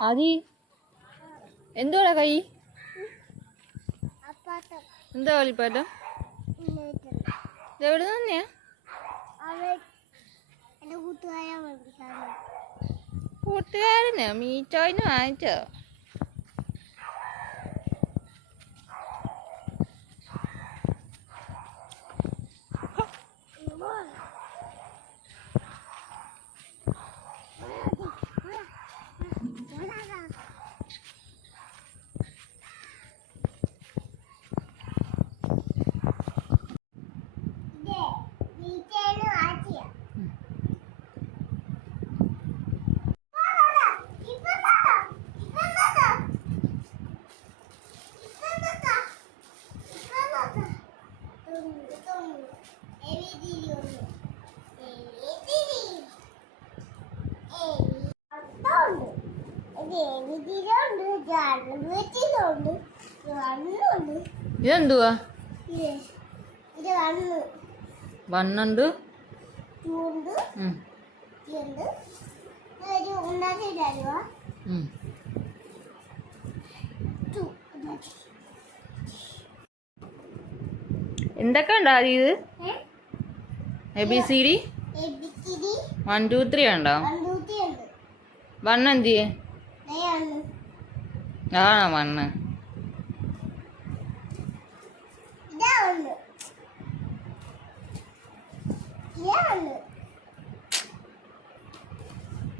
ആദി എന്തുവാടാ കൈ? എന്താ കളിപ്പാട്ടം? ഇതെവിടെ തന്നെയാ കൂട്ടുകാരനെ? മീറ്റോയിന് വാങ്ങിച്ചോ? ഇതെന്തുവാ? ഇത് കണ്ണ് ഉം, ഉണ്ട് എന്തൊക്കെ ഉണ്ടോ ആദി ഇത്? A B C D one two three ഉണ്ടോ വൺ ഉണ്ട്. വണ്ണ് എന്ത് ചെയ്യേ ദയാണ് ആണോ വണ്ണ്